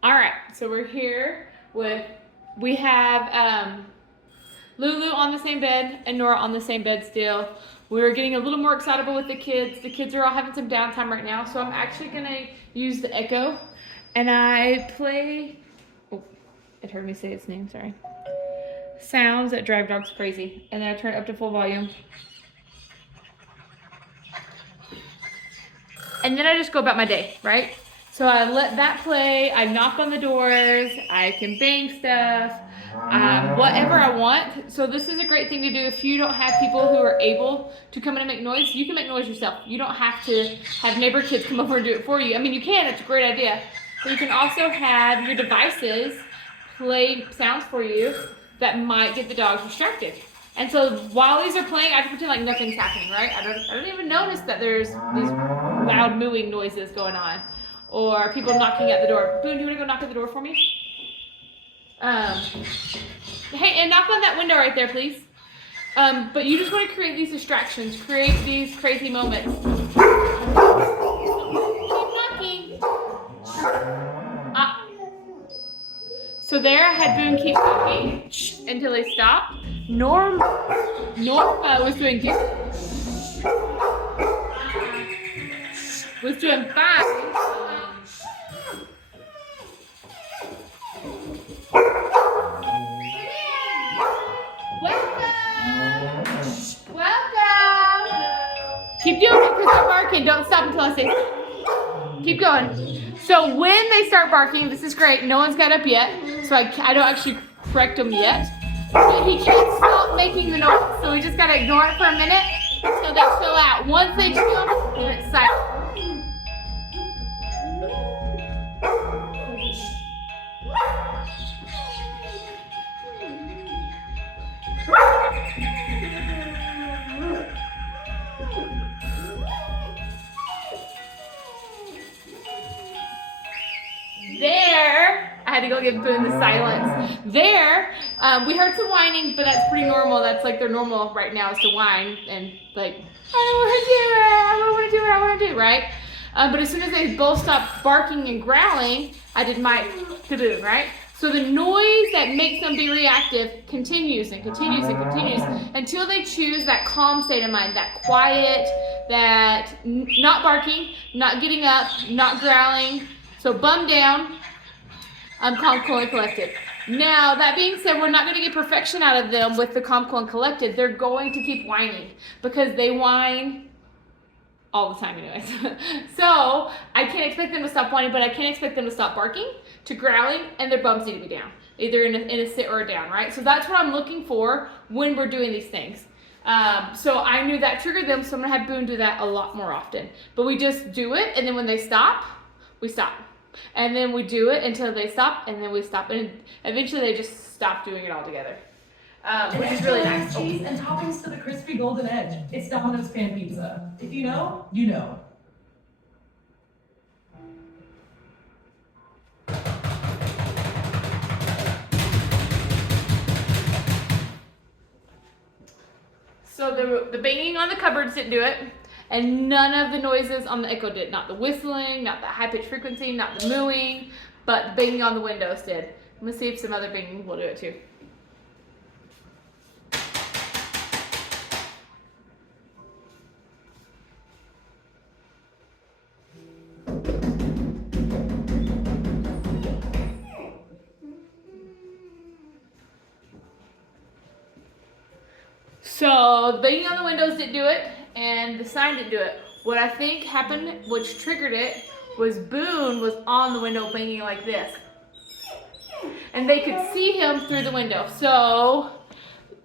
All right, so we're here we have Lulu on the same bed and Nora on the same bed still. We're getting a little more excitable with the kids. The kids are all having some downtime right now, so I'm actually gonna use the Echo, and I play. Oh, it heard me say its name. Sorry. Sounds that drive dogs crazy, and then I turn it up to full volume, and then I just go about my day, right? So I let that play. I knock on the doors. I can bang stuff. Whatever I want. So this is a great thing to do if you don't have people who are able to come in and make noise. You can make noise yourself. You don't have to have neighbor kids come over and do it for you. I mean, you can. It's a great idea. But you can also have your devices play sounds for you that might get the dogs distracted. And so while these are playing, I have to pretend like nothing's happening, right? I don't even notice that there's these loud mooing noises going on, or people knocking at the door. Boone, do you want to go knock at the door for me? Hey, and knock on that window right there, please. But you just want to create these distractions, create these crazy moments. Keep knocking. So there, I had Boone keep knocking until they stopped. Norma was doing good. Was doing fine. Welcome. Keep doing it because they're barking. Don't stop until I say stop. Keep going. So when they start barking, this is great. No one's got up yet, so I don't actually correct them yet. But he can't stop making the noise, so we just gotta ignore it for a minute until they chill out. Once they chill, then it's silent. There, I had to go give Boone the silence. There, we heard some whining, but that's pretty normal. That's like their normal right now is to whine and like, I don't want to do it, right? But as soon as they both stopped barking and growling, I did my kaboom, right? So the noise that makes them be reactive continues and continues and continues until they choose that calm state of mind, that quiet, that not barking, not getting up, not growling. So bum down, calm, cool, and collected. Now, that being said, we're not going to get perfection out of them with the calm, cool, and collected. They're going to keep whining because they whine all the time anyways. So I can't expect them to stop whining, but I can expect them to stop barking, to growling, and their bums need to be down, either in a sit or a down, right? So that's what I'm looking for when we're doing these things. So I knew that triggered them, so I'm going to have Boone do that a lot more often. But we just do it, and then when they stop, we stop. And then we do it until they stop, and then we stop. And eventually they just stop doing it altogether. Which is really nice. Cheese and toppings to the crispy golden edge. It's Domino's pan pizza. If you know, you know. So the banging on the cupboards didn't do it, and none of the noises on the Echo did. Not the whistling, not the high-pitched frequency, not the mooing, but the banging on the windows did. I'm gonna see if some other banging will do it too. So the banging on the windows didn't do it, and the sign didn't do it. What I think happened, which triggered it, was Boone was on the window banging like this. And they could see him through the window. So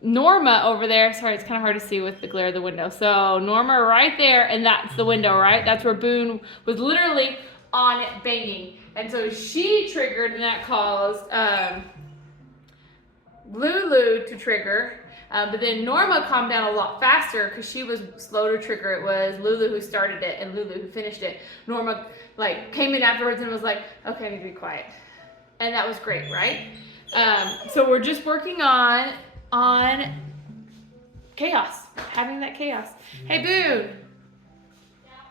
Norma over there, sorry, it's kind of hard to see with the glare of the window. So Norma right there, and that's the window, right? That's where Boone was literally on it banging. And so she triggered, and that caused Lulu to trigger. But then Norma calmed down a lot faster because she was slow to trigger. It was Lulu who started it and Lulu who finished it. Norma like came in afterwards and was like, okay, I need to be quiet. And that was great, right? So we're just working on chaos, having that chaos. Hey, Boone,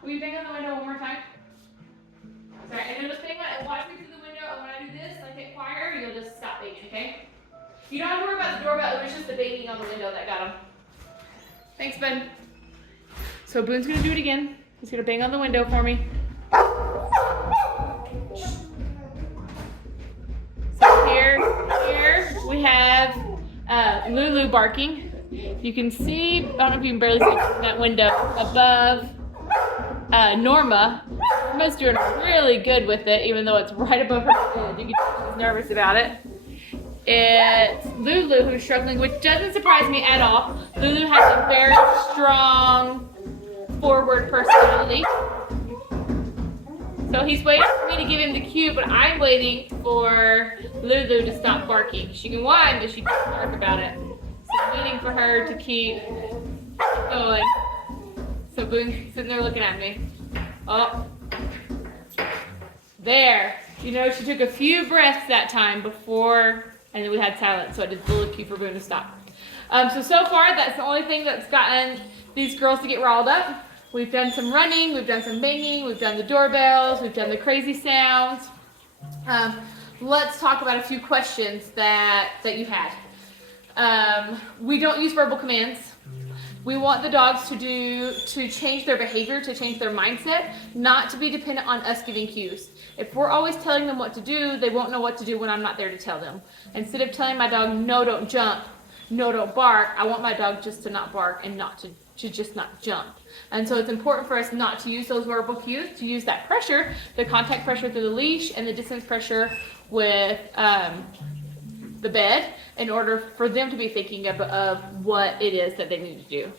will you bang on the window one more time? Sorry, and then just bang on and watch me through the window, and when I do this, You don't have to worry about the doorbell. It was just the banging on the window that got him. Thanks, bud. So Boone's gonna do it again. He's gonna bang on the window for me. So here we have Lulu barking. You can see, I don't know if you can barely see from that window, above Norma. Norma's doing really good with it, even though it's right above her head. You can tell she's nervous about it. It's Lulu who's struggling, which doesn't surprise me at all. Lulu has a very strong forward personality. So he's waiting for me to give him the cue, but I'm waiting for Lulu to stop barking. She can whine, but she can't bark about it. So I'm waiting for her to keep going. So Boone's sitting there looking at me. Oh. There. You know, she took a few breaths that time before, and then we had silence, so I did the little cue for Boone to stop. So far, that's the only thing that's gotten these girls to get riled up. We've done some running, we've done some banging, we've done the doorbells, we've done the crazy sounds. Let's talk about a few questions that you've had. We don't use verbal commands. We want the dogs to change their behavior, to change their mindset, not to be dependent on us giving cues. If we're always telling them what to do, they won't know what to do when I'm not there to tell them. Instead of telling my dog, no, don't jump, no, don't bark, I want my dog just to not bark and not to just not jump. And so it's important for us not to use those verbal cues, to use that pressure, the contact pressure through the leash and the distance pressure with the bed, in order for them to be thinking of what it is that they need to do.